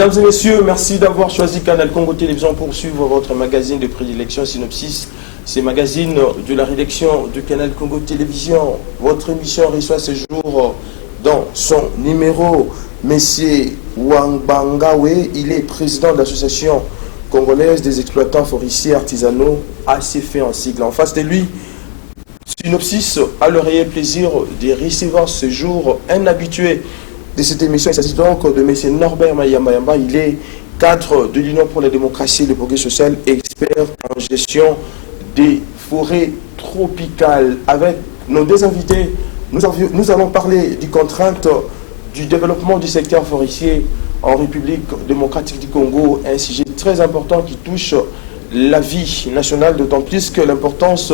Mesdames et messieurs, merci d'avoir choisi Canal Congo Télévision pour suivre votre magazine de prédilection Synopsis. C'est magazine de la rédaction de Canal Congo Télévision. Votre émission reçoit ce jour dans son numéro Monsieur Wangbangawe. Il est président de l'association congolaise des exploitants forestiers artisanaux, ACF en sigle. En face de lui, Synopsis a le réel plaisir de recevoir ce jour un habitué de cette émission. Il s'agit donc de M. Norbert Mayamba. Il est cadre de l'Union pour la démocratie et le progrès social, expert en gestion des forêts tropicales. Avec nos deux invités, nous allons parler des contraintes du développement du secteur forestier en République démocratique du Congo, un sujet très important qui touche la vie nationale, d'autant plus que l'importance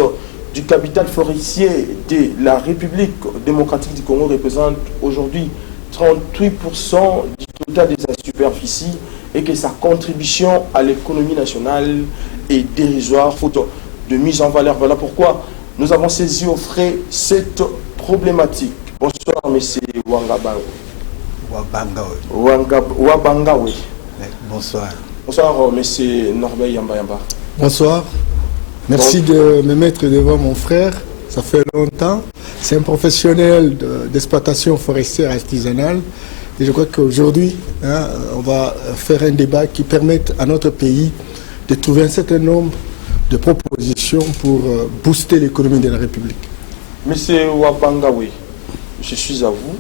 du capital forestier de la République démocratique du Congo représente aujourd'hui 38% du total de sa superficie et que sa contribution à l'économie nationale est dérisoire, faute de mise en valeur. Voilà pourquoi nous avons saisi au frais cette problématique. Bonsoir, M. Wangabangawe. Wabangawe. Bonsoir. Bonsoir, M. Norbert Yamba. Bonsoir. Merci de me mettre devant mon frère. Ça fait longtemps. C'est un professionnel d'exploitation forestière artisanale. Et je crois qu'aujourd'hui, on va faire un débat qui permette à notre pays de trouver un certain nombre de propositions pour booster l'économie de la République. Monsieur Wabangawe, je suis à vous.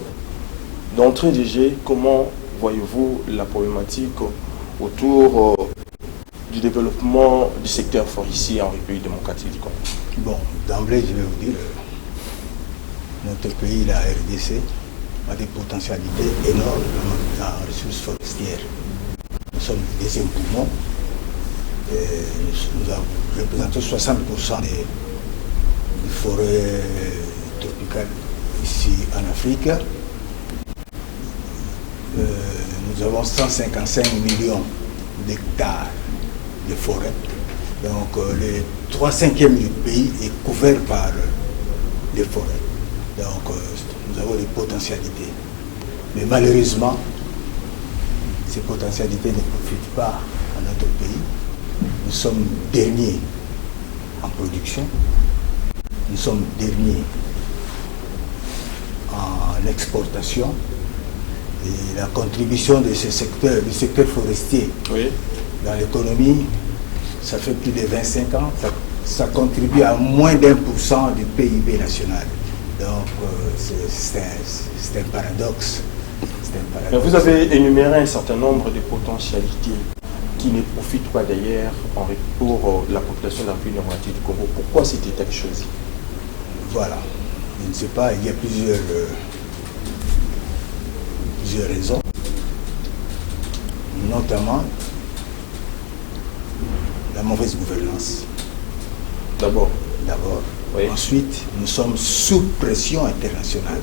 D'entrée de jeu, comment voyez-vous la problématique autour du développement du secteur forestier en République démocratique du Congo? Bon, d'emblée, je vais vous dire, notre pays, la RDC, a des potentialités énormes en ressources forestières. Nous sommes le deuxième poumon. Nous représentons 60% des forêts tropicales ici en Afrique. Nous avons 155 millions d'hectares de forêts. Donc les 3/5 du pays est couvert par les forêts. Donc nous avons des potentialités. Mais malheureusement, ces potentialités ne profitent pas à notre pays. Nous sommes derniers en production. Nous sommes derniers en exportation. Et la contribution de ce secteur, du secteur forestier, oui, dans l'économie, ça fait plus de 25 ans, ça contribue à moins d'1% du PIB national. Donc c'est un paradoxe. Mais vous avez énuméré un certain nombre de potentialités qui ne profitent pas d'ailleurs pour la population de la République démocratique du Congo. Pourquoi cet état de choses? Voilà. Je ne sais pas, il y a plusieurs raisons. Notamment la mauvaise gouvernance. D'abord. Oui. Ensuite, nous sommes sous pression internationale.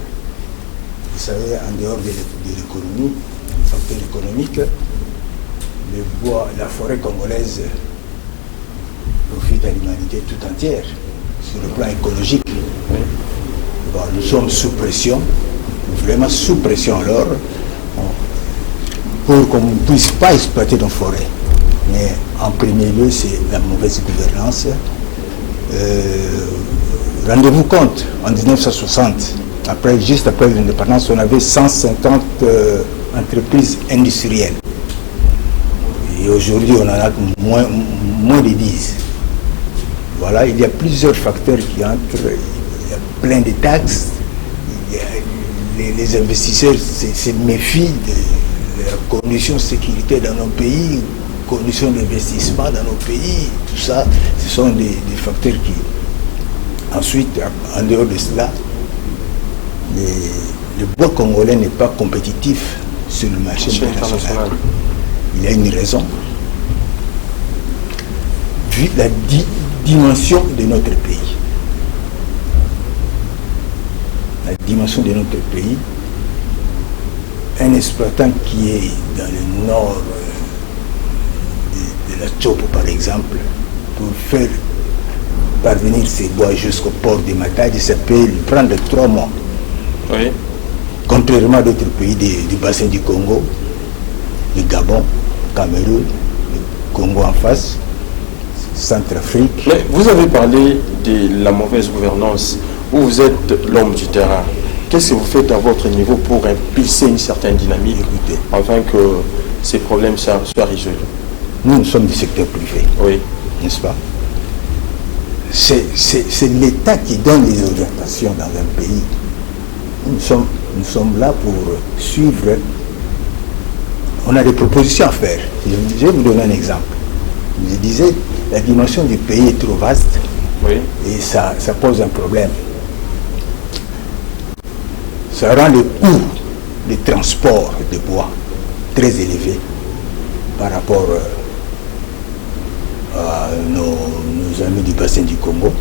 Vous savez, en dehors de l'économie, le facteur économique, le bois, la forêt congolaise profite à l'humanité tout entière sur le plan écologique. Oui. Bon, nous sommes sous pression, vraiment sous pression alors, pour qu'on ne puisse pas exploiter nos forêts. Mais en premier lieu, c'est la mauvaise gouvernance. Rendez-vous compte, en 1960, juste après l'indépendance, on avait 150 entreprises industrielles. Et aujourd'hui, on en a moins de 10. Voilà, il y a plusieurs facteurs qui entrent. Il y a plein de taxes. Les investisseurs se méfient de la condition de sécurité dans nos pays, conditions d'investissement dans nos pays, tout ça, ce sont des facteurs qui... Ensuite, en dehors de cela, le bois congolais n'est pas compétitif sur le marché international. Il y a une raison. Vu la dimension de notre pays. La dimension de notre pays, un exploitant qui est dans le nord de la Tchopo, par exemple, pour faire parvenir ces bois jusqu'au port de Matadi, ça peut prendre 3 mois. Oui. Contrairement à d'autres pays du bassin du Congo, le Gabon, Cameroun, le Congo en face, Centrafrique. Mais vous avez parlé de la mauvaise gouvernance. Vous êtes l'homme du terrain. Qu'est-ce que vous faites à votre niveau pour impulser une certaine dynamique, Écoutez, afin que ces problèmes soient résolus? nous sommes du secteur privé, Oui. n'est-ce pas? C'est l'État qui donne les orientations dans un pays. Nous sommes là pour suivre. On a des propositions à faire. Je vais vous donner un exemple. Je disais, la dimension du pays est trop vaste, Oui. et ça pose un problème. Ça rend le coût de transport de bois très élevé par rapport à nos amis du bassin du Congo.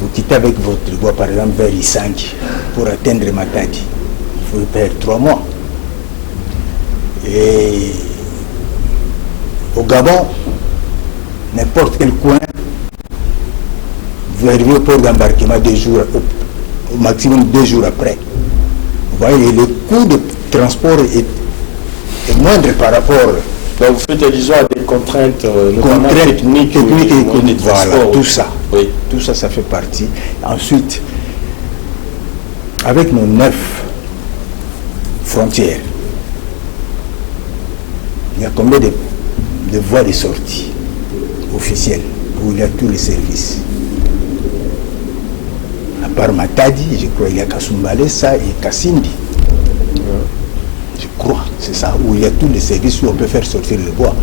Vous quittez avec votre bois, par exemple, vers Isangi pour atteindre Matadi. Il faut perdre 3 mois. Et au Gabon, n'importe quel coin, vous arrivez au port d'embarquement 2 jours, au maximum 2 jours après. Vous voyez, le coût de transport est moindre par rapport. Donc vous faites allusion à des contraintes, notamment techniques et économiques. Voilà, transports. tout ça. Oui. Tout ça, ça fait partie. Ensuite, avec nos 9 frontières, il y a combien de voies de sortie officielles où il y a tous les services? À part Matadi, je crois qu'il y a Kasumbalesa et Kassindi. Je crois, c'est ça, où il y a tous les services où on peut faire sortir le bois.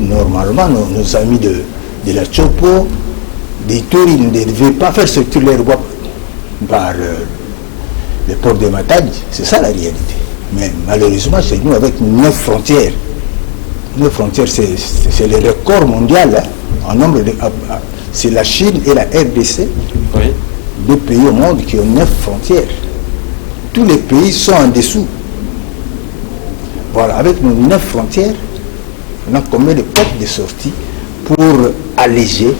Normalement, nos amis de la Chopo, des tours, ils ne devaient pas faire sortir leur bois par le port de Matadi. C'est ça la réalité. Mais malheureusement, chez nous, avec 9 frontières, 9 frontières, c'est le record mondial hein, en nombre de. C'est la Chine et la RDC, Oui. 2 pays au monde qui ont 9 frontières. Tous les pays sont en dessous. Voilà, avec nos 9 frontières, on a combien de portes de sortie pour alléger,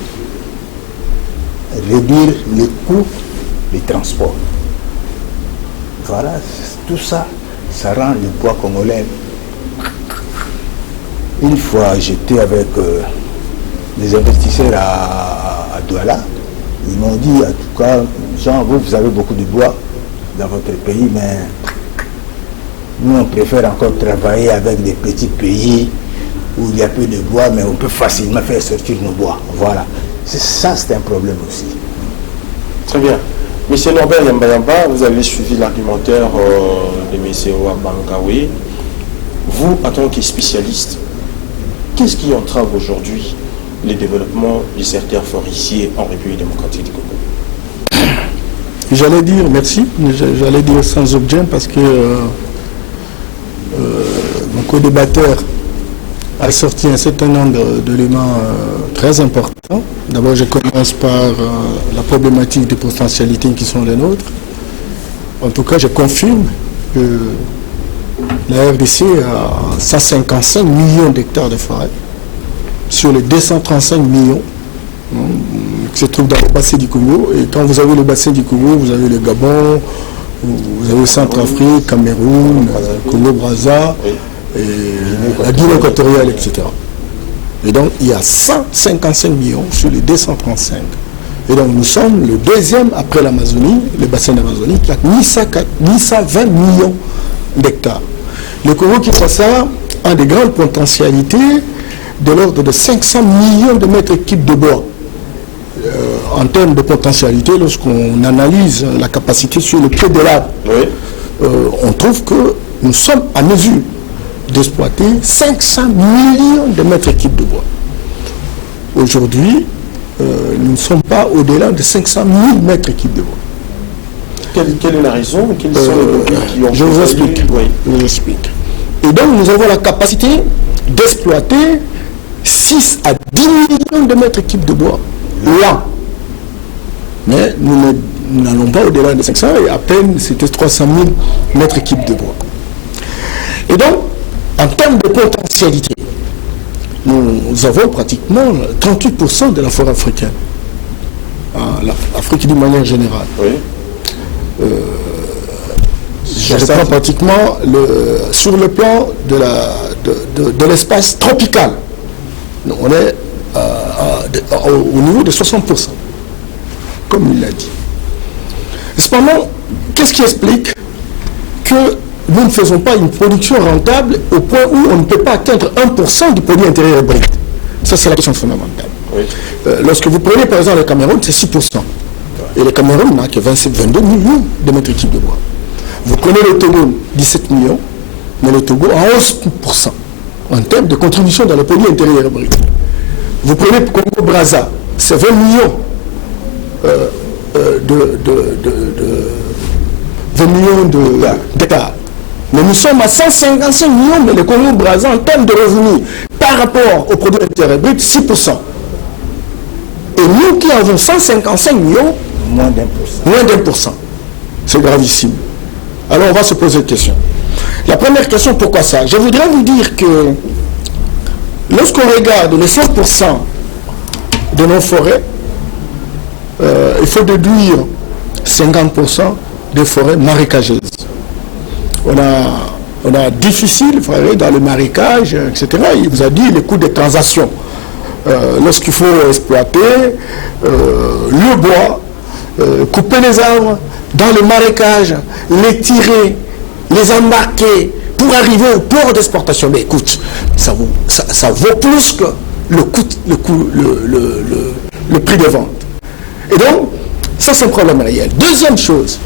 réduire les coûts des transports. Voilà, tout ça, ça rend le bois congolais. Une fois, j'étais avec des investisseurs à Douala. Ils m'ont dit, en tout cas, Jean, vous avez beaucoup de bois dans votre pays, mais nous, on préfère encore travailler avec des petits pays où il y a peu de bois, mais on peut facilement faire sortir nos bois. Voilà. Ça, c'est un problème aussi. Très bien. Monsieur Norbert Yamba, vous avez suivi l'argumentaire de M. Ouabangawe. Vous, en tant que spécialiste, qu'est-ce qui entrave aujourd'hui le développement du secteur forestier en République démocratique du Congo? J'allais dire, merci, j'allais dire sans objet parce que mon co-débatteur a sorti un certain nombre d'éléments très importants. D'abord, je commence par la problématique des potentialités qui sont les nôtres. En tout cas, je confirme que la RDC a 155 millions d'hectares de forêt sur les 235 millions qui se trouvent dans le bassin du Congo. Et quand vous avez le bassin du Congo, vous avez le Gabon, vous avez le Centrafrique, Cameroun, Congo-Brazza, la Guinée équatoriale, etc. Et donc, il y a 155 millions sur les 235. Et donc, nous sommes le deuxième après l'Amazonie, le bassin d'Amazonie, qui a 1120 millions d'hectares. Le Congo-Kinshasa a des grandes potentialités de l'ordre de 500 millions de mètres cubes de bois. En termes de potentialité, lorsqu'on analyse la capacité sur le pied de l'arbre, on trouve que nous sommes à mesure d'exploiter 500 millions de mètres cubes de bois. Aujourd'hui, nous ne sommes pas au-delà de 500 000 mètres cubes de bois. Quelle est la raison? Quels sont les lobbies qui ont... Je vous explique. Oui. Je vous explique. Et donc, nous avons la capacité d'exploiter 6 à 10 millions de mètres cubes de bois là. Mais nous n'allons pas au-delà de 500 et à peine c'était 300 000 mètres cubes de bois. Et donc, en termes de potentialité, nous avons pratiquement 38% de la forêt africaine. L'Afrique d'une manière générale. Oui. Je prends pratiquement sur le plan de la de l'espace tropical. On est au niveau de 60%, comme il l'a dit. Cependant, qu'est-ce qui explique que nous ne faisons pas une production rentable au point où on ne peut pas atteindre 1% du produit intérieur brut? Ça, c'est la question fondamentale. Oui. Lorsque vous prenez par exemple le Cameroun, c'est 6%. Et le Cameroun n'a que 22 millions de mètres cubes de bois. Vous prenez le Togo, 17 millions, mais le Togo a 11% en termes de contribution dans le produit intérieur brut. Vous prenez le Congo-Brazza, c'est 20 millions d'hectares. Mais nous sommes à 155 millions, mais le Congo-Brazza, en termes de revenus, par rapport au produit intérieur brut, 6%. Et nous qui avons 155 millions, moins d'1%. C'est gravissime. Alors on va se poser une question. La première question, pourquoi ça? Je voudrais vous dire que lorsqu'on regarde les 100% de nos forêts, il faut déduire 50% des forêts marécageuses. On a difficile, vous voyez, dans le marécage, etc. Il vous a dit les coûts des transactions. Lorsqu'il faut exploiter le bois, couper les arbres dans le marécage, les tirer, les embarquer pour arriver au port d'exportation. Mais écoute, ça vaut plus que le prix de vente. Et donc, ça c'est un problème réel. Deuxième chose,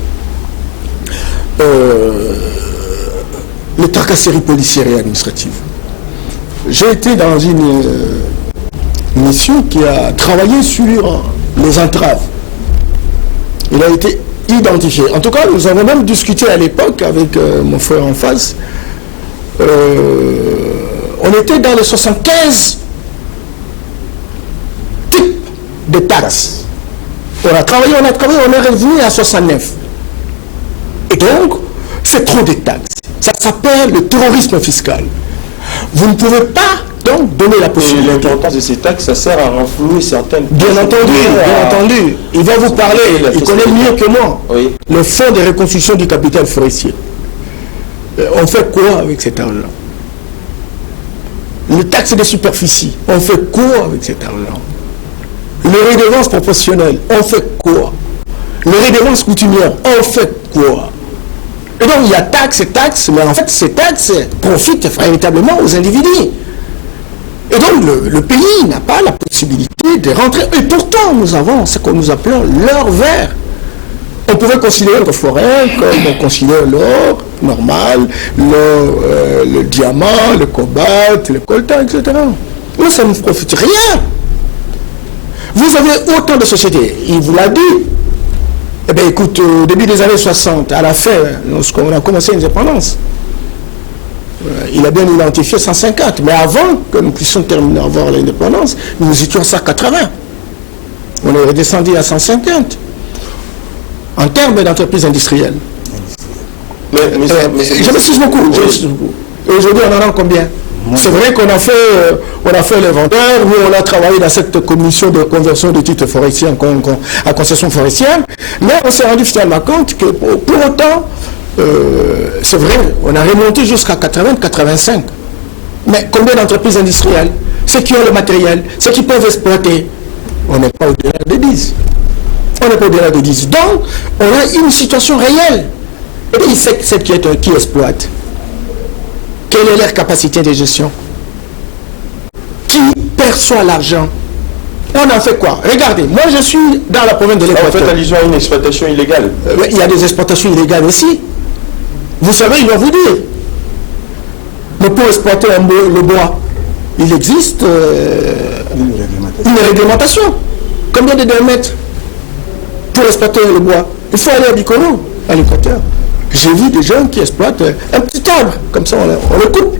les tracasseries policières et administratives. J'ai été dans une mission qui a travaillé sur les entraves. Il a été identifié. En tout cas, nous avons même discuté à l'époque avec mon frère en face. On était dans les 75 types de taxes. On a travaillé, on est revenu à 69. Et donc, c'est trop de taxes. Ça s'appelle le terrorisme fiscal. Vous ne pouvez pas donc donner la possibilité. Et l'importance de ces taxes, ça sert à renflouer certaines... Bien entendu. Il va vous parler, il connaît mieux que moi. Oui. Le fonds de reconstruction du capital forestier. On fait quoi avec cet argent? Les taxes de superficie, on fait quoi avec cet argent? Les redevances proportionnelles, on fait quoi? Les redevances coutumières, on fait quoi? Et donc il y a taxes, mais en fait ces taxes profitent véritablement aux individus. Et donc le pays n'a pas la possibilité de rentrer. Et pourtant nous avons ce que nous appelons l'or vert. On pouvait considérer notre forêt comme on considère l'or normal, le diamant, le cobalt, le coltan, etc. Mais ça ne profite rien. Vous avez autant de sociétés, il vous l'a dit. Eh bien écoute, au début des années 60, à la fin, lorsqu'on a commencé l'indépendance, il a bien identifié 150. Mais avant que nous puissions terminer à avoir l'indépendance, nous étions à 180. On est redescendu à 150. En termes d'entreprises industrielles. Je m'excuse beaucoup. Et aujourd'hui, on en a combien? C'est vrai qu'on a fait l'inventaire, où on a travaillé dans cette commission de conversion de titres forestiers à concession forestière, mais on s'est rendu finalement compte que pour autant, c'est vrai, on a remonté jusqu'à 80-85. Mais combien d'entreprises industrielles? Ceux qui ont le matériel, ceux qui peuvent exploiter, on n'est pas au-delà de 10. On n'est pas au-delà de 10. Donc, on a une situation réelle. Et puis, c'est ceux qui exploitent. Quelle est leur capacité de gestion? Qui perçoit l'argent? On en fait quoi? Regardez, moi je suis dans la province de l'Équateur. En fait, allusion à une exploitation illégale. Il y a des exploitations illégales aussi. Vous savez, ils vont vous dire. Mais pour exploiter le bois, il existe une réglementation. Combien de diamètres pour exploiter le bois? Il faut aller à Bikoro, à l'Équateur. J'ai vu des gens qui exploitent un petit arbre, comme ça on le coupe.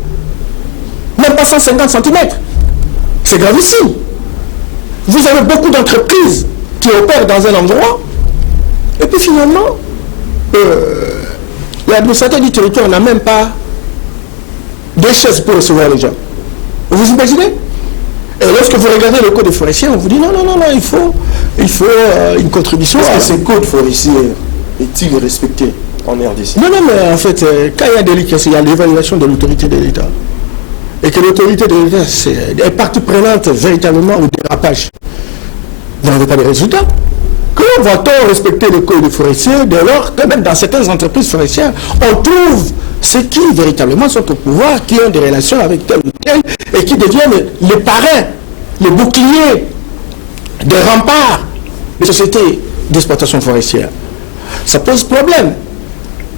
Même pas 150 cm. C'est gravissime. Vous avez beaucoup d'entreprises qui opèrent dans un endroit, et puis finalement, l'administrateur du territoire n'a même pas des chaises pour recevoir les gens. Vous imaginez? Et lorsque vous regardez le code forestier, on vous dit non, il faut une contribution. Est-ce que ces codes forestiers est-il respecté en RDC? Non, mais en fait, quand il y a des liquidations, il y a l'évaluation de l'autorité de l'État. et que l'autorité de l'État est partie prenante véritablement au dérapage, vous n'avez pas de résultats. Comment va-t-on respecter le code forestier dès lors que même dans certaines entreprises forestières, on trouve ceux qui véritablement sont au pouvoir, qui ont des relations avec tel ou tel, et qui deviennent les parrains, les boucliers, des remparts des sociétés d'exploitation forestière. Ça pose problème.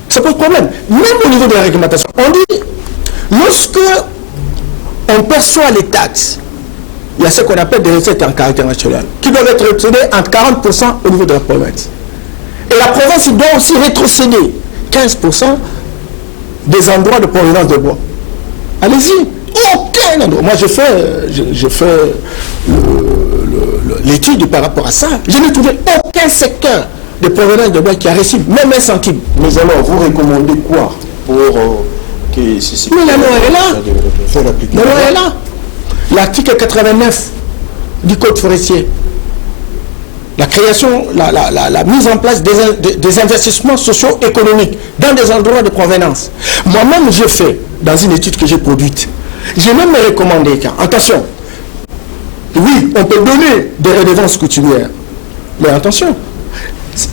Ça pose problème. Même au niveau de la réglementation, on dit, lorsque on perçoit les taxes, il y a ce qu'on appelle des recettes en caractère national, qui doivent être rétrocédées entre 40% au niveau de la province. Et la province doit aussi rétrocéder 15% des endroits de provenance de bois. Allez-y, aucun endroit. Moi, je fais l'étude par rapport à ça. Je n'ai trouvé aucun secteur de provenance de bois qui a reçu même un centime. Mais alors, vous recommandez quoi pour que ces mais la loi est là. La loi est là. L'article 89 du Code forestier. La création, la mise en place des investissements socio-économiques dans des endroits de provenance. Moi-même, j'ai fait, dans une étude que j'ai produite, j'ai même recommandé, attention, oui, on peut donner des redevances coutumières, mais attention,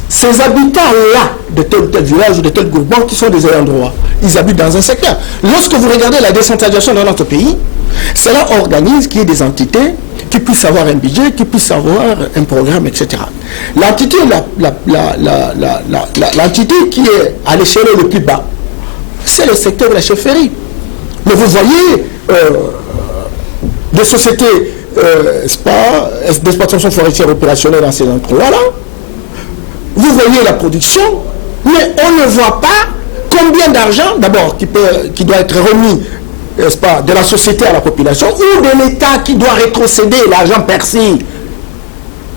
ces habitants-là, de tel ou tel village ou de tel groupement qui sont des ayants droit, ils habitent dans un secteur. Lorsque vous regardez la décentralisation dans notre pays, cela organise qu'il y ait des entités qui puissent avoir un budget, qui puissent avoir un programme, etc. L'entité qui est à l'échelle le plus bas, c'est le secteur de la chefferie. Mais vous voyez des sociétés d'exploitation forestière opérationnelle dans ces endroits-là. Vous voyez la production, mais on ne voit pas combien d'argent, d'abord, qui doit être remis, n'est-ce pas, de la société à la population, ou de l'État qui doit rétrocéder l'argent perçu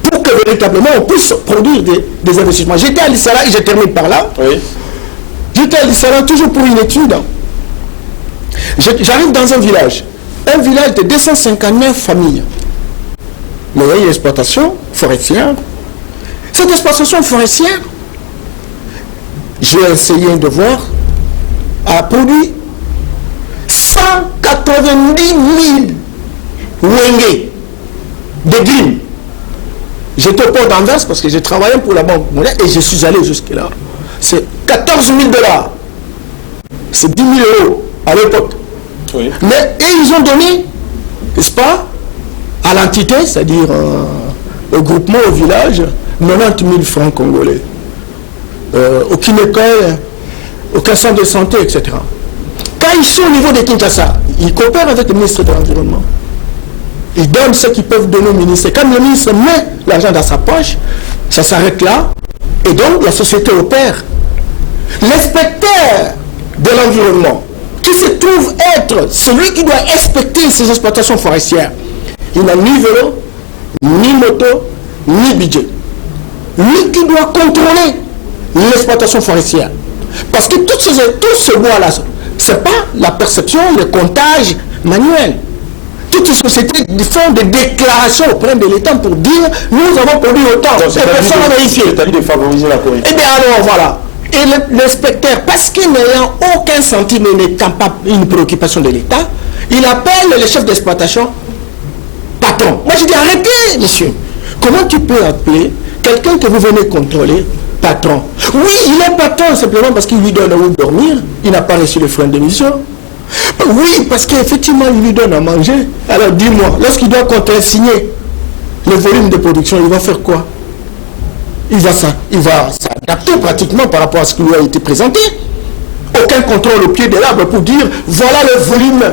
pour que véritablement on puisse produire des investissements. J'étais à l'Issala, et je termine par là. Oui. J'étais à l'Issala toujours pour une étude. J'arrive dans un village de 259 familles. Mais il y a une exploitation forestière. Cette exploitation forestière, j'ai essayé de voir, a produit 190 000 wenge de green. J'étais au port d'Anvers parce que j'ai travaillé pour la Banque mondiale et je suis allé jusque-là. C'est 14 000 $. C'est 10 000 € à l'époque. Oui. Mais et ils ont donné, n'est-ce pas, à l'entité, c'est-à-dire au groupement, au village, 90 000 francs congolais. Aucune école, aucun centre de santé, etc. Quand ils sont au niveau de Kinshasa, ils coopèrent avec le ministre de l'Environnement. Ils donnent ce qu'ils peuvent donner au ministre. Quand le ministre met l'argent dans sa poche, ça s'arrête là. Et donc la société opère. L'inspecteur de l'environnement, qui se trouve être celui qui doit inspecter ces exploitations forestières, il n'a ni vélo, ni moto, ni budget. Lui qui doit contrôler l'exploitation forestière. Parce que tout ce bois-là, ce n'est pas la perception, le comptage manuel. Toutes les sociétés font des déclarations auprès de l'État pour dire nous avons produit autant. Et personne n'a vérifié. C'est-à-dire de favoriser la corruption. Eh bien alors voilà. Et l'inspecteur, parce qu'il n'ayant aucun centime et n'étant pas une préoccupation de l'État, il appelle le chef d'exploitation patron. Moi je dis arrêtez, monsieur. Comment tu peux appeler quelqu'un que vous venez contrôler patron? Oui, il est patron simplement parce qu'il lui donne où dormir. Il n'a pas reçu le frein d'émission. Oui, parce qu'effectivement, il lui donne à manger. Alors dis-moi, lorsqu'il doit contre-signer le volume de production, il va faire quoi? Il va s'adapter pratiquement par rapport à ce qui lui a été présenté. Aucun contrôle au pied de l'arbre pour dire voilà le volume,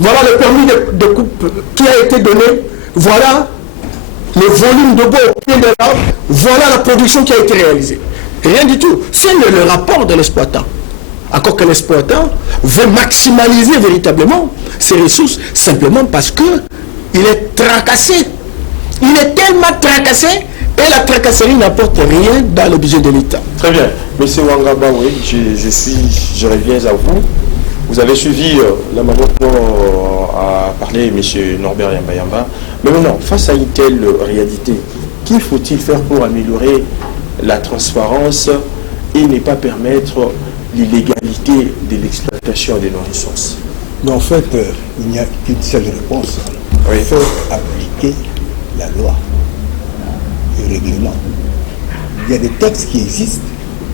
voilà le permis de coupe qui a été donné, voilà le volume de bois au pied de l'arbre, voilà la production qui a été réalisée. Rien du tout. C'est le rapport de l'exploitant. Encore que l'exploitant veut maximaliser véritablement ses ressources simplement parce qu'il est tracassé. Il est tellement tracassé et la tracasserie n'apporte rien dans le budget de l'État. Très bien. Monsieur Wangaba, oui, je reviens à vous. Vous avez suivi la manière dont a parlé M. Norbert Yamba. Mais maintenant, face à une telle réalité, qu'il faut-il faire pour améliorer la transparence et ne pas permettre l'illégalité de l'exploitation de nos ressources? Mais en fait, il n'y a qu'une seule réponse. Oui. Il faut appliquer la loi, le règlement. Il y a des textes qui existent,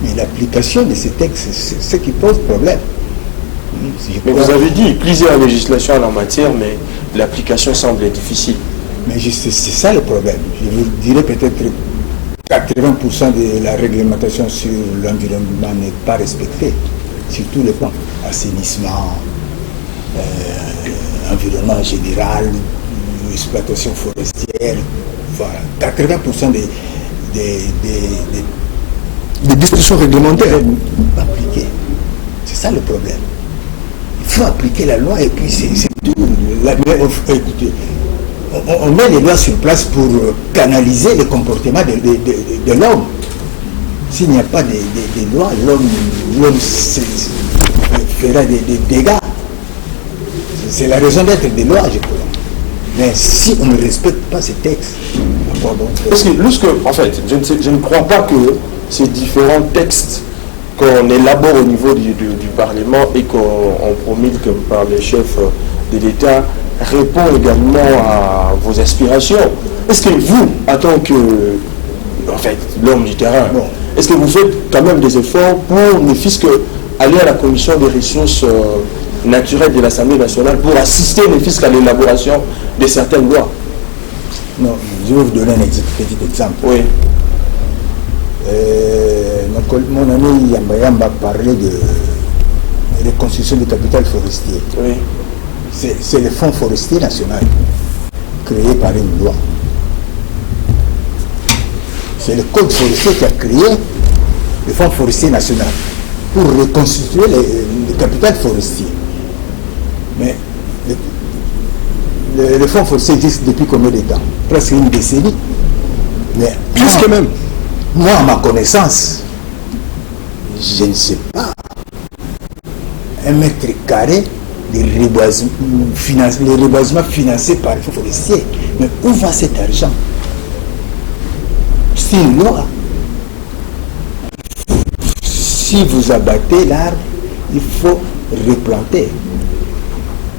mais l'application de ces textes, c'est ce qui pose problème. Mais vous avez dit plusieurs législations en matière, mais l'application semble difficile. Mais c'est ça le problème. Je vous dirais peut-être 80% de la réglementation sur l'environnement n'est pas respectée, sur tous les plans. Assainissement, environnement général, exploitation forestière, voilà. 80% des dispositions réglementaires appliquées. C'est ça le problème. Il faut appliquer la loi et puis c'est tout. Écoutez, on met les lois sur place pour canaliser le comportement de l'homme. S'il n'y a pas de lois, l'homme fera des dégâts. C'est la raison d'être des lois, je crois. Mais si on ne respecte pas ces textes, parce que lorsque, en fait, je ne crois pas que ces différents textes qu'on élabore au niveau du Parlement et qu'on promulgue par les chefs de l'État répond également à vos aspirations. Est-ce que vous, en tant que, en fait, l'homme du terrain, est-ce que vous faites quand même des efforts pour, ne fût-ce que aller à la commission des ressources naturelles de l'Assemblée nationale pour assister, ne fût-ce qu'à l'élaboration de certaines lois? Non, je vais vous donner un petit exemple. Oui. Mon ami Yamba Yamba parlait de reconstruction du capital forestier. Oui. C'est le Fonds forestier national, créé par une loi. C'est le Code forestier qui a créé le Fonds forestier national pour reconstituer le capital forestier. Mais le Fonds forestier existe depuis combien de temps? Presque une décennie. Mais plus que même. Moi, à ma connaissance, je ne sais pas, 1 mètre carré de reboisement financé par le Fonds forestier. Mais où va cet argent? C'est une loi. Si vous abattez l'arbre, il faut replanter.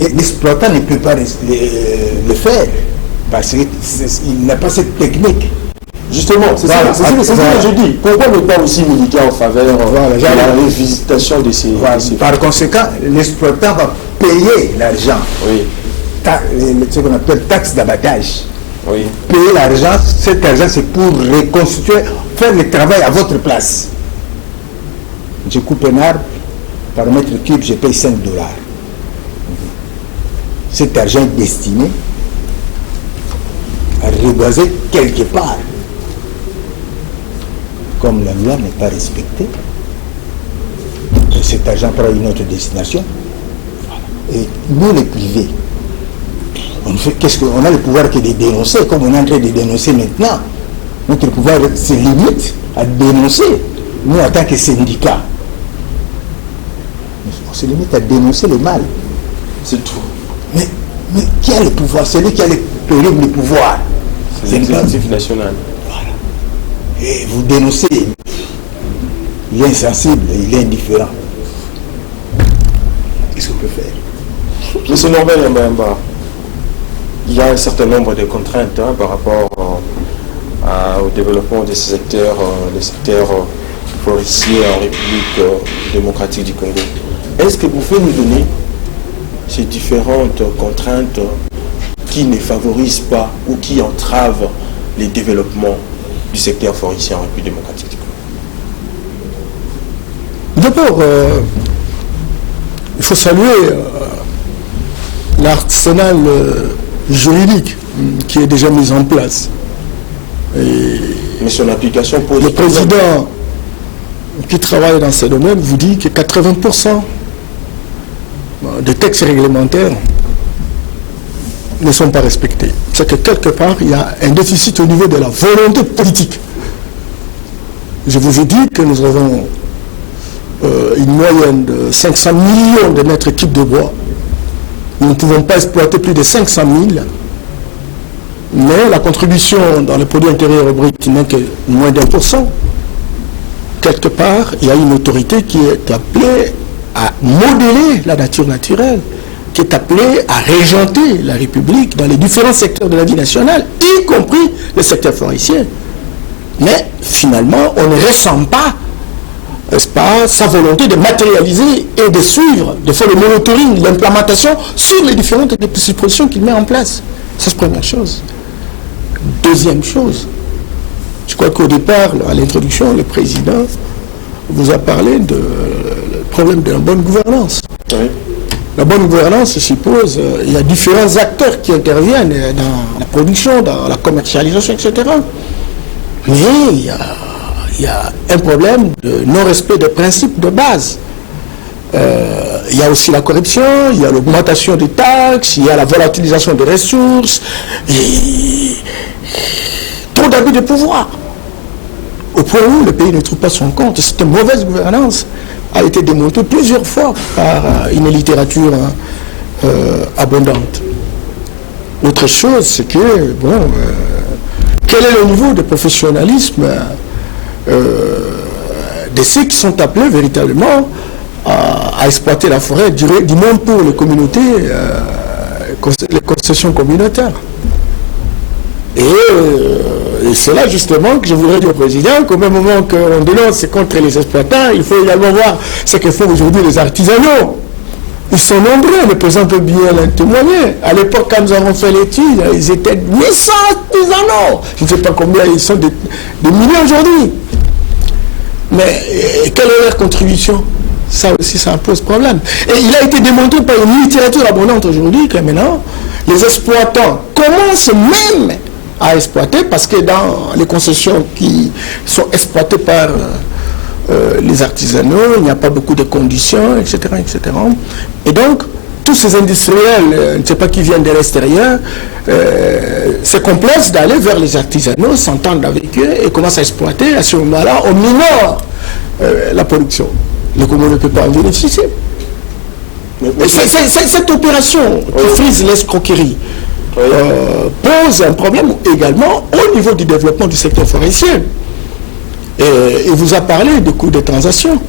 Et l'exploitant ne peut pas le faire parce qu'il n'a pas cette technique. Justement, c'est ça que je dis. Pourquoi ne pas aussi militer en faveur de la revisitation de ces... Par conséquent, l'exploitant va payer l'argent. Oui. Ce qu'on appelle taxe d'abattage. Oui. Payer l'argent, cet argent c'est pour reconstituer, faire le travail à votre place. Je coupe un arbre, par mètre cube, je paye $5. Cet argent est destiné à reboiser quelque part. Comme la loi n'est pas respectée, et cet argent prend une autre destination. Et nous, les privés, on a le pouvoir que de dénoncer, comme on est en train de dénoncer maintenant. Notre pouvoir se limite à dénoncer. Nous, en tant que syndicat, on se limite à dénoncer le mal. C'est tout. Mais qui a le pouvoir? Celui qui a le terrible pouvoir. C'est l'exécutif national. Voilà. Et vous dénoncez. Il est insensible, il est indifférent. Qu'est-ce qu'on peut faire? Monsieur Norbert Yamba, il y a un certain nombre de contraintes par rapport au développement de ces secteurs, les secteurs forestiers en République démocratique du Congo. Est-ce que vous pouvez nous donner ces différentes contraintes qui ne favorisent pas ou qui entravent les développements du secteur forestier en République démocratique du Congo? D'abord, il faut saluer l'arsenal juridique qui est déjà mis en place. Mais son application pose... Le président qui travaille dans ce domaine vous dit que 80% des textes réglementaires ne sont pas respectés. C'est que quelque part, il y a un déficit au niveau de la volonté politique. Je vous ai dit que nous avons une moyenne de 500 millions de mètres cubes de bois. Nous ne pouvons pas exploiter plus de 500 000. Mais la contribution dans le produit intérieur brut n'est que moins d'1%. Quelque part, il y a une autorité qui est appelée à modeler la nature naturelle, qui est appelé à régenter la République dans les différents secteurs de la vie nationale, y compris le secteur forestier. Mais finalement, on ne ressent pas, n'est-ce pas, sa volonté de matérialiser et de suivre, de faire le monitoring, l'implémentation sur les différentes dispositions qu'il met en place. Ça, c'est la première chose. Deuxième chose, je crois qu'au départ, à l'introduction, le président vous a parlé du problème de la bonne gouvernance. Oui. La bonne gouvernance suppose, il y a différents acteurs qui interviennent dans la production, dans la commercialisation, etc. Mais il y a un problème de non-respect des principes de base. Il y a aussi la corruption, il y a l'augmentation des taxes, il y a la volatilisation des ressources, et trop d'abus de pouvoir. Au point où le pays ne trouve pas son compte. Cette mauvaise gouvernance a été démontrée plusieurs fois par une littérature abondante. Autre chose, c'est que, bon, quel est le niveau de professionnalisme de ceux qui sont appelés véritablement à exploiter la forêt, du moins pour les communautés, les concessions communautaires. Et c'est là justement que je voudrais dire au président qu'au même moment qu'on dénonce contre les exploitants, il faut également voir ce que font aujourd'hui les artisanaux. Ils sont nombreux, le président peut bien l'en témoigner. À l'époque, quand nous avons fait l'étude, ils étaient 800 artisanaux. Je ne sais pas combien, ils sont des milliers aujourd'hui. Mais quelle est leur contribution? Ça aussi, ça pose problème. Et il a été démontré par une littérature abondante aujourd'hui que maintenant, les exploitants commencent même à exploiter parce que dans les concessions qui sont exploitées par les artisanaux, il n'y a pas beaucoup de conditions, etc., etc. Et donc, tous ces industriels, je ne sais pas qui viennent de l'extérieur, c'est complexe d'aller vers les artisanaux, s'entendre avec eux et commencer à exploiter. À ce moment-là, on minore la production. Le Congo ne peut pas en bénéficier. Cette opération qui frise l'escroquerie pose un problème également au niveau du développement du secteur forestier. Et il vous a parlé des coûts de transaction.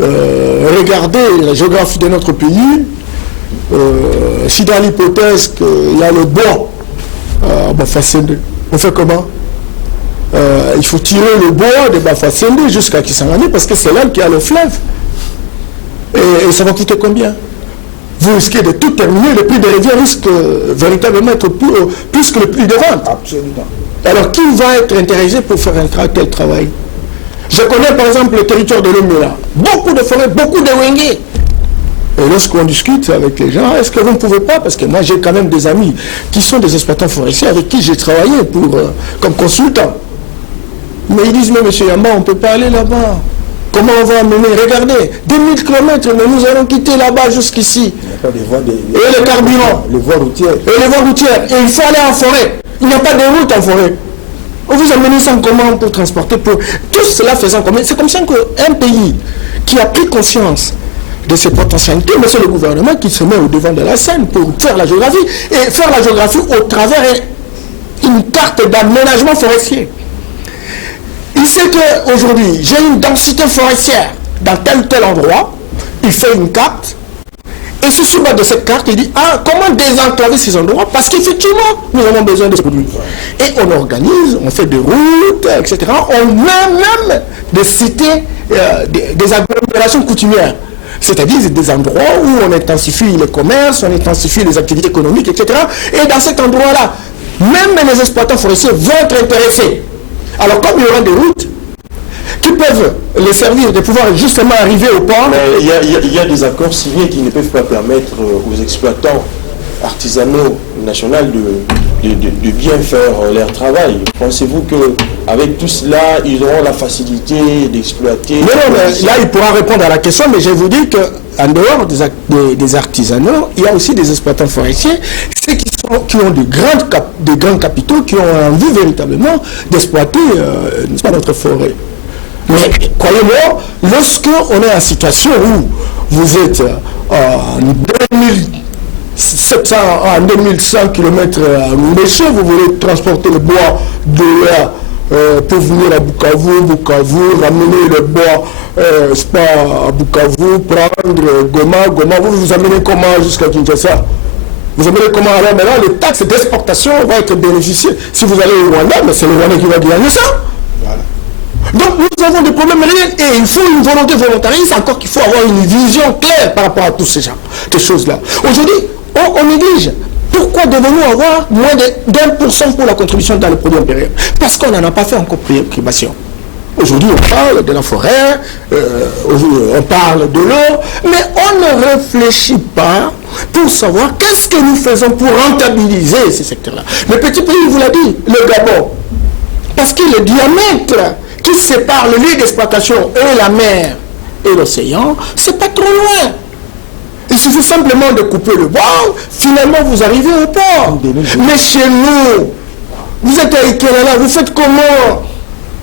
Regardez la géographie de notre pays. Si dans l'hypothèse qu'il y a le bois, Bafasende, on fait comment? Il faut tirer le bois de Bafasende jusqu'à Kisangani parce que c'est là qu'il y a le fleuve. Et ça va coûter combien? Vous risquez de tout terminer, le prix de rivière risque véritablement être plus que le prix de vente. Absolument. Alors qui va être intéressé pour faire un tel travail? Je connais par exemple le territoire de l'Omela. Beaucoup de forêts, beaucoup de wenge. Et lorsqu'on discute avec les gens, est-ce que vous ne pouvez pas? Parce que moi j'ai quand même des amis qui sont des exploitants forestiers avec qui j'ai travaillé comme consultant. Mais ils disent, mais monsieur Yamba, on ne peut pas aller là-bas. Comment on va mener? Regardez, 2000 km, mais nous allons quitter là-bas jusqu'ici. Il n'y a pas de voies et le carburant. Les voies routières. Et les voies routières. Et il faut aller en forêt. Il n'y a pas de route en forêt. On vous amenez ça en comment pour transporter, pour tout cela faisant comment? C'est comme ça qu'un pays qui a pris conscience de ses potentialités, mais c'est le gouvernement qui se met au devant de la scène pour faire la géographie. Et faire la géographie au travers d'une carte d'aménagement forestier. Il sait qu'aujourd'hui, j'ai une densité forestière dans tel ou tel endroit, il fait une carte, et sur ce bas de cette carte, il dit, comment désenclaver ces endroits? Parce qu'effectivement, nous avons besoin de ce produit. Et on organise, on fait des routes, etc. On met même des cités, des agglomérations coutumières. C'est-à-dire des endroits où on intensifie les commerces, on intensifie les activités économiques, etc. Et dans cet endroit-là, même les exploitants forestiers vont être intéressés. Alors comme il y aura des routes qui peuvent les servir de pouvoir justement arriver au port. Mais il y a des accords signés qui ne peuvent pas permettre aux exploitants artisanaux nationaux de bien faire leur travail. Pensez-vous qu'avec tout cela, ils auront la facilité d'exploiter? Non, mais là il pourra répondre à la question, mais je vous dis qu'en dehors des artisanaux, il y a aussi des exploitants forestiers, ceux qui ont de grands capitaux, qui ont envie véritablement d'exploiter notre forêt. Mais croyez-moi, lorsqu'on est en situation où vous êtes en 2700, en 2100 km à Mbéché, vous voulez transporter le bois de là pour venir à Bukavu, ramener le bois à Bukavu, prendre Goma, vous amenez comment jusqu'à Kinshasa? Vous amenez comment? Alors maintenant, les taxes d'exportation vont être bénéficiées. Si vous allez au Rwanda, mais c'est le Rwanda qui va gagner ça. Voilà. Donc nous avons des problèmes réels et il faut une volonté volontariste, encore qu'il faut avoir une vision claire par rapport à toutes ces choses-là. Aujourd'hui, on néglige. Pourquoi devons-nous avoir moins d'1% pour la contribution dans le produit intérieur? Parce qu'on n'en a pas fait encore privation. Aujourd'hui, on parle de la forêt, on parle de l'eau, mais on ne réfléchit pas pour savoir qu'est-ce que nous faisons pour rentabiliser ces secteurs-là. Le petit pays, il vous l'a dit, le Gabon, parce que le diamètre qui sépare le lieu d'exploitation et la mer et l'océan, c'est pas trop loin. Il suffit simplement de couper le bois, finalement vous arrivez au port. Mais chez nous, vous êtes à Ikerala, vous faites comment?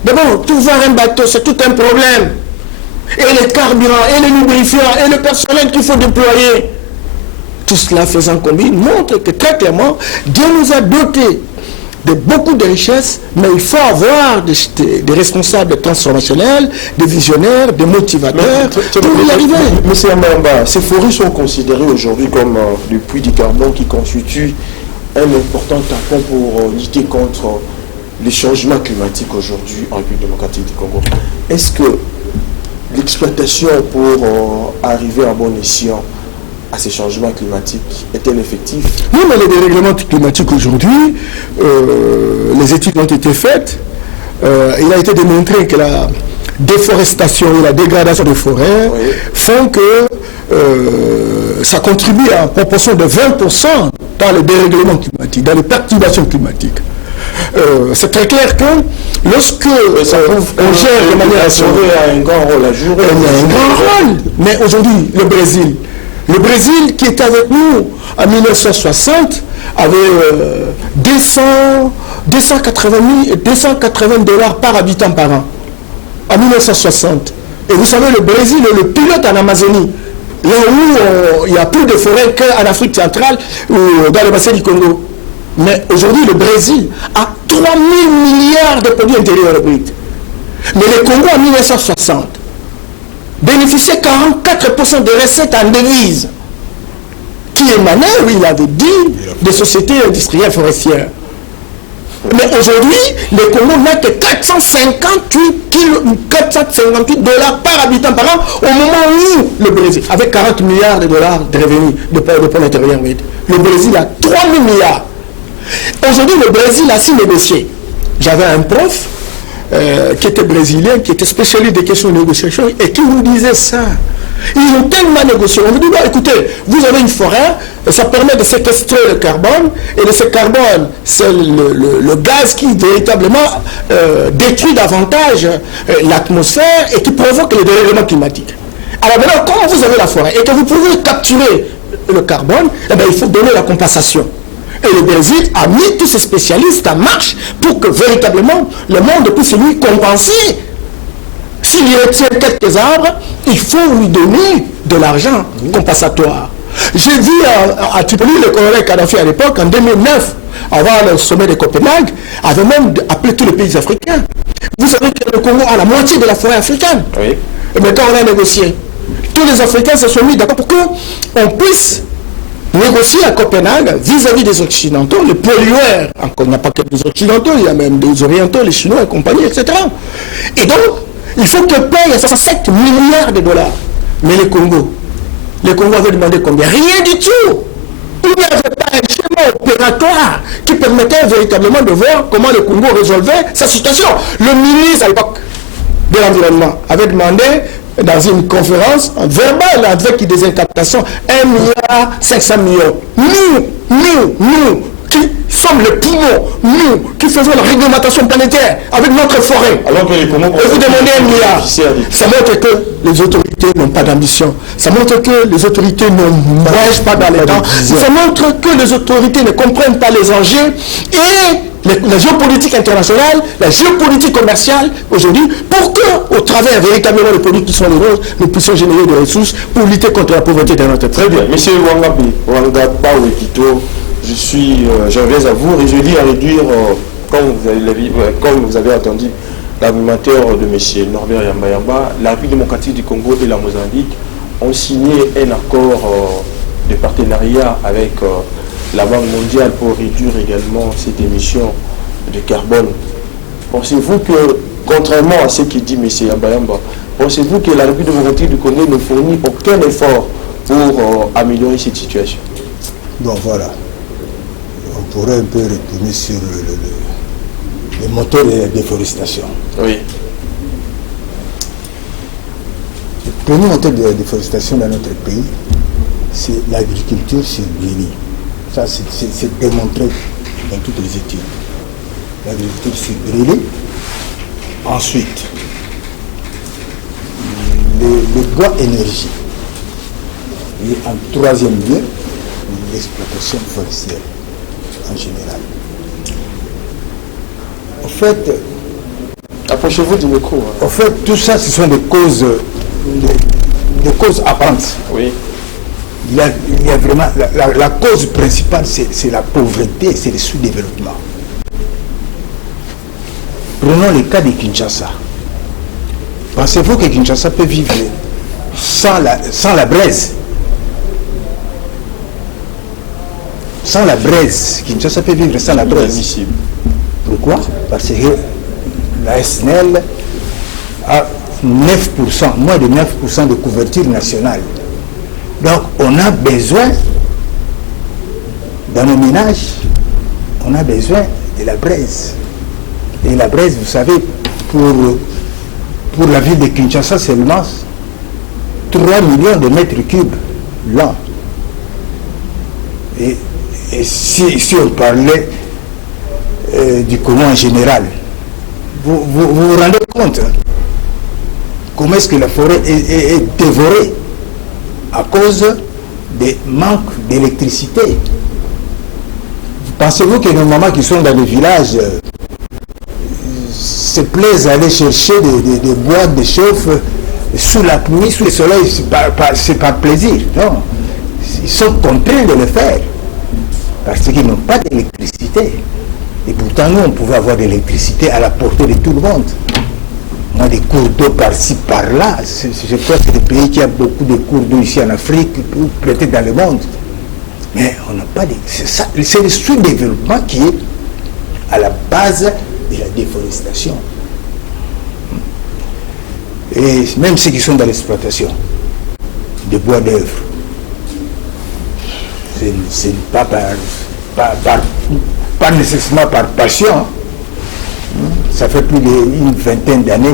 D'abord, tout voir un bateau, c'est tout un problème. Et les carburants, et les lubrifiants, et le personnel qu'il faut déployer. Tout cela faisant combine montre que très clairement, Dieu nous a dotés de beaucoup de richesses, mais il faut avoir des responsables transformationnels, des visionnaires, des motivateurs pour y arriver. Monsieur Amamba, ces forêts sont considérées aujourd'hui comme le puits du carbone qui constitue un important tampon pour lutter contre les changements climatiques aujourd'hui en République démocratique du Congo. Est-ce que l'exploitation pour arriver à bon escient à ces changements climatiques est-elle effective? Oui, mais les dérèglements climatiques aujourd'hui, les études ont été faites. Il a été démontré que la déforestation et la dégradation des forêts font que ça contribue à proportion de 20% dans le dérèglement climatique, dans les perturbations climatiques. C'est très clair que lorsque on gère de manière a un grand rôle à jouer. Il y a un grand rôle. Mais aujourd'hui, le Brésil qui était avec nous en 1960 avait 280 $ par habitant par an. En 1960. Et vous savez, le Brésil est le pilote en Amazonie. Là où il y a plus de forêts qu'en Afrique centrale ou dans le bassin du Congo. Mais aujourd'hui, le Brésil a 3 000 milliards de produits intérieurs bruts. Mais le Congo en 1960 bénéficiait 44% des recettes en devises qui émanaient, oui, il avait dit, des sociétés industrielles forestières. Mais aujourd'hui, le Congo n'a que 458 $ par habitant par an au moment où le Brésil, avec 40 milliards de dollars de revenus de produits intérieurs bruts, le Brésil a 3 000 milliards. Aujourd'hui, le Brésil a si négocié. J'avais un prof qui était brésilien, qui était spécialiste des questions de négociation et qui nous disait ça. Ils ont tellement négocié. On vous dit, bon, écoutez, vous avez une forêt, ça permet de séquestrer le carbone, et ce carbone, c'est le gaz qui véritablement détruit davantage l'atmosphère et qui provoque le dérèglement climatique. Alors maintenant, quand vous avez la forêt et que vous pouvez capturer le carbone, eh bien, il faut donner la compensation. Et le Brésil a mis tous ses spécialistes en marche pour que véritablement le monde puisse lui compenser. S'il retient quelques arbres, il faut lui donner de l'argent compensatoire. J'ai vu à Tripoli le colonel Kadhafi à l'époque, en 2009, avant le sommet de Copenhague, avait même appelé tous les pays africains. Vous savez que le Congo a la moitié de la forêt africaine. Oui. Et maintenant on a négocié. Tous les Africains se sont mis d'accord pour qu'on puisse négocier à Copenhague vis-à-vis des Occidentaux, les pollueurs. Encore, il n'y a pas que des Occidentaux, il y a même des Orientaux, les Chinois et compagnie, etc. Et donc, il faut que paye 67 milliards de dollars. Mais le Congo avait demandé combien? Rien du tout. Il n'y avait pas un schéma opératoire qui permettait véritablement de voir comment le Congo résolvait sa situation. Le ministre à l'époque de l'Environnement avait demandé dans une conférence verbale avec des incaptations 1,5 milliard. Nous, qui sommes les poumons, nous, qui faisons la réglementation planétaire avec notre forêt. Alors que les poumons... Et vous demandez 1 milliard. Ça montre que les autorités n'ont pas d'ambition. Ça montre que les autorités ne voyagent pas dans les temps. Ça montre que les autorités ne comprennent pas les enjeux et la géopolitique internationale, la géopolitique commerciale aujourd'hui, pour que, au travers véritablement des produits qui sont les nôtres, nous puissions générer des ressources pour lutter contre la pauvreté dans notre pays. Très bien. Monsieur Wangaba Wekito, je reviens à vous et je dis à réduire comme vous avez entendu l'argumentaire de M. Norbert Yamba, la République démocratique du Congo et la Mozambique ont signé un accord de partenariat avec la Banque mondiale pour réduire également cette émission de carbone. Pensez-vous que, contrairement à ce que dit M. Yamba, pensez-vous que la République démocratique du Congo ne fournit aucun effort pour améliorer cette situation? Donc voilà, on pourrait un peu retourner sur le moteur de la déforestation. Oui. Le premier moteur de la déforestation dans notre pays, c'est l'agriculture sur brûlis. Ça, c'est démontré dans toutes les études. L'agriculture sur brûlis. Ensuite, le bois énergie. Et en troisième lieu, l'exploitation forestière en général. En fait, approchez-vous du micro. En fait, tout ça, ce sont des causes apparentes. Oui. Il y a vraiment la cause principale, c'est la pauvreté, c'est le sous-développement. Prenons le cas de Kinshasa. Pensez-vous que Kinshasa peut vivre sans la braise? Sans la braise, Kinshasa peut vivre sans la braise. Pourquoi? Parce que la SNEL a 9%, moins de 9% de couverture nationale. Donc on a besoin, dans nos ménages, on a besoin de la braise. Et la braise, vous savez, pour la ville de Kinshasa seulement, 3 millions de mètres cubes l'an. Et si on parlait du Congo en général, vous vous rendez compte comment est-ce que la forêt est dévorée à cause des manques d'électricité. Pensez-vous que nos mamans qui sont dans les villages se plaisent à aller chercher des boîtes de chauffe sous la pluie, sous le soleil? C'est par plaisir, non. Ils sont contraints de le faire parce qu'ils n'ont pas d'électricité. Et pourtant, nous, on pouvait avoir de l'électricité à la portée de tout le monde. On a des cours d'eau par-ci, par-là. Je crois que c'est des pays qui ont beaucoup de cours d'eau ici en Afrique, ou peut-être dans le monde. Mais on n'a pas de... C'est le sous-développement qui est à la base de la déforestation. Et même ceux qui sont dans l'exploitation des bois d'œuvre, c'est pas nécessairement par passion. Ça fait plus d'une vingtaine d'années,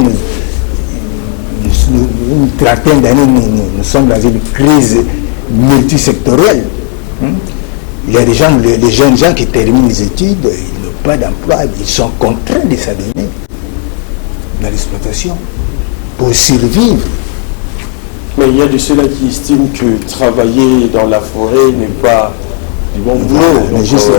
une trentaine d'années, nous sommes dans une crise multisectorielle. Il y a des gens, les jeunes gens qui terminent les études, ils n'ont pas d'emploi, ils sont contraints de s'adonner dans l'exploitation pour survivre. Mais il y a de ceux-là qui estiment que travailler dans la forêt n'est pas du bon boulot. Donc, juste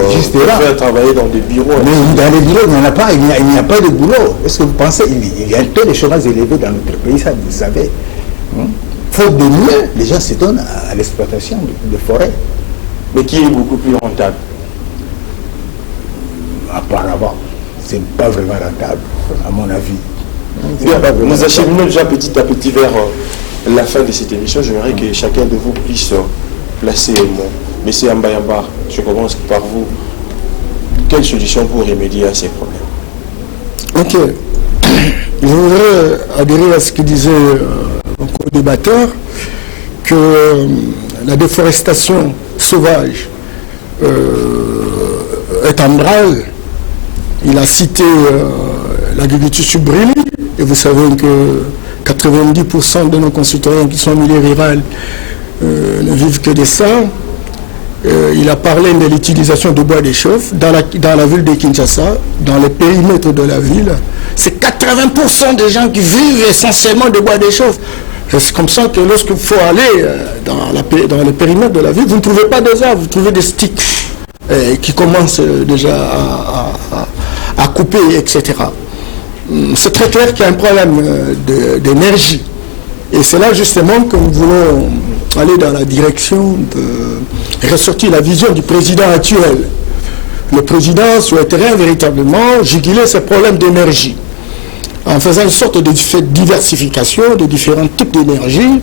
là. Faire travailler dans des bureaux. Mais dans les bureaux, il n'y en a pas, il n'y a pas de boulot. Est-ce que vous pensez qu'il y a un taux de chômage élevé dans notre pays, ça vous savez. Faute de mieux, les gens se donnent à l'exploitation de forêt. Mais qui est beaucoup plus rentable? Apparemment, c'est pas vraiment rentable, à mon avis. Bien, nous acheminons déjà petit à petit vers la fin de cette émission. J'aimerais que chacun de vous puisse placer un mot. Monsieur Yamba, je commence par vous. Quelle solution pour remédier à ces problèmes? Ok. Je voudrais adhérer à ce que disait mon co-débatteur, que la déforestation sauvage est en branle. Il a cité l'agriculture sur brûlis, et vous savez que 90% de nos concitoyens qui sont en milieu rural ne vivent que de ça. Il a parlé de l'utilisation de bois de chauffe dans la ville de Kinshasa, dans le périmètre de la ville. C'est 80% des gens qui vivent essentiellement de bois de chauffe. C'est comme ça que lorsqu'il faut aller dans le périmètre de la ville, vous ne trouvez pas des arbres, vous trouvez des sticks qui commencent déjà à couper, etc. C'est très clair qu'il y a un problème d'énergie. Et c'est là justement que nous voulons aller dans la direction de ressortir la vision du président actuel le président souhaiterait véritablement juguler ces problèmes d'énergie en faisant une sorte de diversification de différents types d'énergie,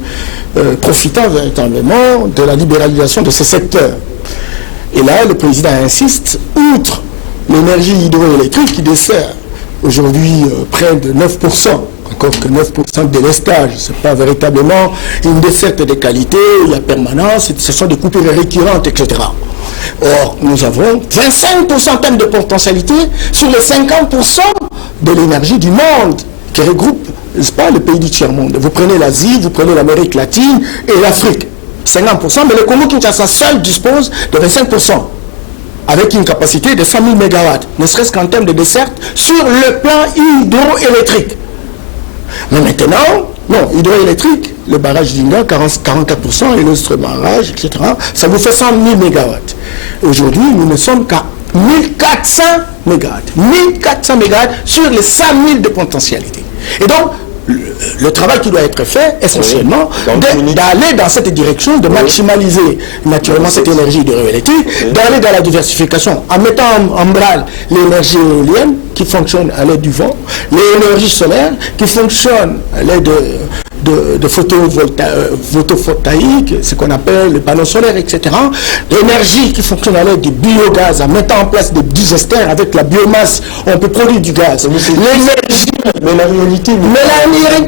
profitant véritablement de la libéralisation de ces secteurs. Et là, le président insiste, outre l'énergie hydroélectrique qui dessert aujourd'hui près de 9%, encore que 9% de délestage, ce n'est pas véritablement une desserte de qualité, il y a permanence, ce sont des coupures récurrentes, etc. Or, nous avons 25% en termes de potentialité sur les 50% de l'énergie du monde qui regroupe, n'est-ce pas, le pays du tiers-monde. Vous prenez l'Asie, vous prenez l'Amérique latine et l'Afrique. 50%, mais le Congo-Kinshasa seul dispose de 25%, avec une capacité de 100 000 MW, ne serait-ce qu'en termes de desserte, sur le plan hydroélectrique. Mais maintenant, non, hydroélectrique, le barrage d'Inga, 44%, et l'autre barrage, etc., ça vous fait 100 000 MW. Aujourd'hui, nous ne sommes qu'à 1400 MW. 1400 MW sur les 100 000 de potentialité. Et donc, le travail qui doit être fait, essentiellement, d'aller dans cette direction, de maximaliser naturellement cette énergie hydroélectrique, d'aller dans la diversification, en mettant en branle l'énergie éolienne qui fonctionne à l'aide du vent, l'énergie solaire qui fonctionne à l'aide de photovoltaïque, ce qu'on appelle les panneaux solaires, etc. L'énergie qui fonctionne à l'aide du biogaz, en mettant en place des digesteurs avec la biomasse, on peut produire du gaz. L'énergie, mais la réalité,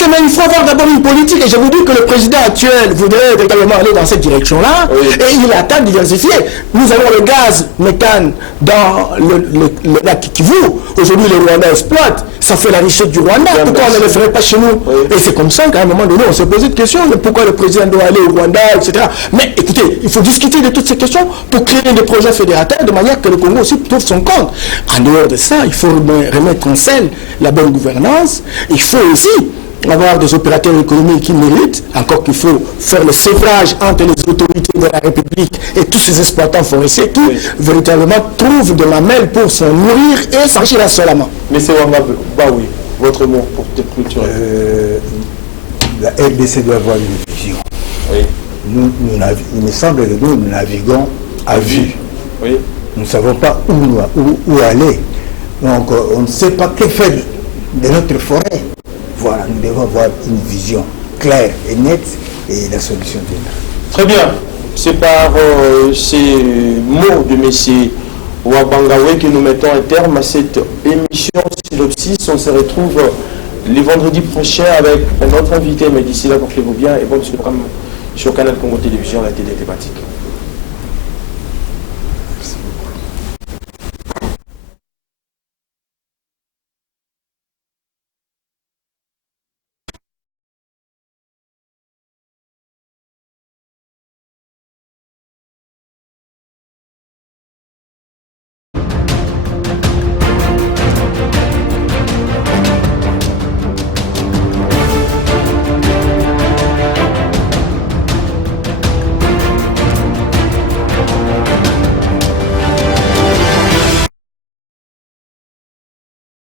mais il faut avoir d'abord une politique, et je vous dis que le président actuel voudrait véritablement aller dans cette direction-là, et il attend de diversifier. Nous avons le gaz méthane dans le lac Kivu. Aujourd'hui, le Rwanda exploite, ça fait la richesse du Rwanda. Pourquoi on ne le ferait pas chez nous? Et c'est comme ça qu'à un moment donné, on s'est posé de questions, pourquoi le président doit aller au Rwanda, etc. Mais écoutez, il faut discuter de toutes ces questions pour créer des projets fédérateurs de manière que le Congo aussi trouve son compte. En dehors de ça, il faut remettre en scène la bonne gouvernance. Il faut aussi avoir des opérateurs économiques qui méritent, encore qu'il faut faire le sévrage entre les autorités de la République et tous ces exploitants forestiers qui véritablement trouvent de la mêle pour se nourrir et s'enrichir insolemment. Mais c'est Wamba, bah oui, votre mot pour te clôturer. La RDC doit avoir une vision. Oui. Il me semble que nous naviguons à vue. Oui. Nous ne savons pas où aller. Donc on ne sait pas que faire de notre forêt. Voilà, nous devons avoir une vision claire et nette et la solution viendra. Très bien. C'est par ces mots de M. Wabangawe que nous mettons un terme à cette émission Synopsis. On se retrouve les vendredis prochains avec un autre invité, mais d'ici là, portez-vous bien et bonne sur Canal Congo Télévision, la télé thématique.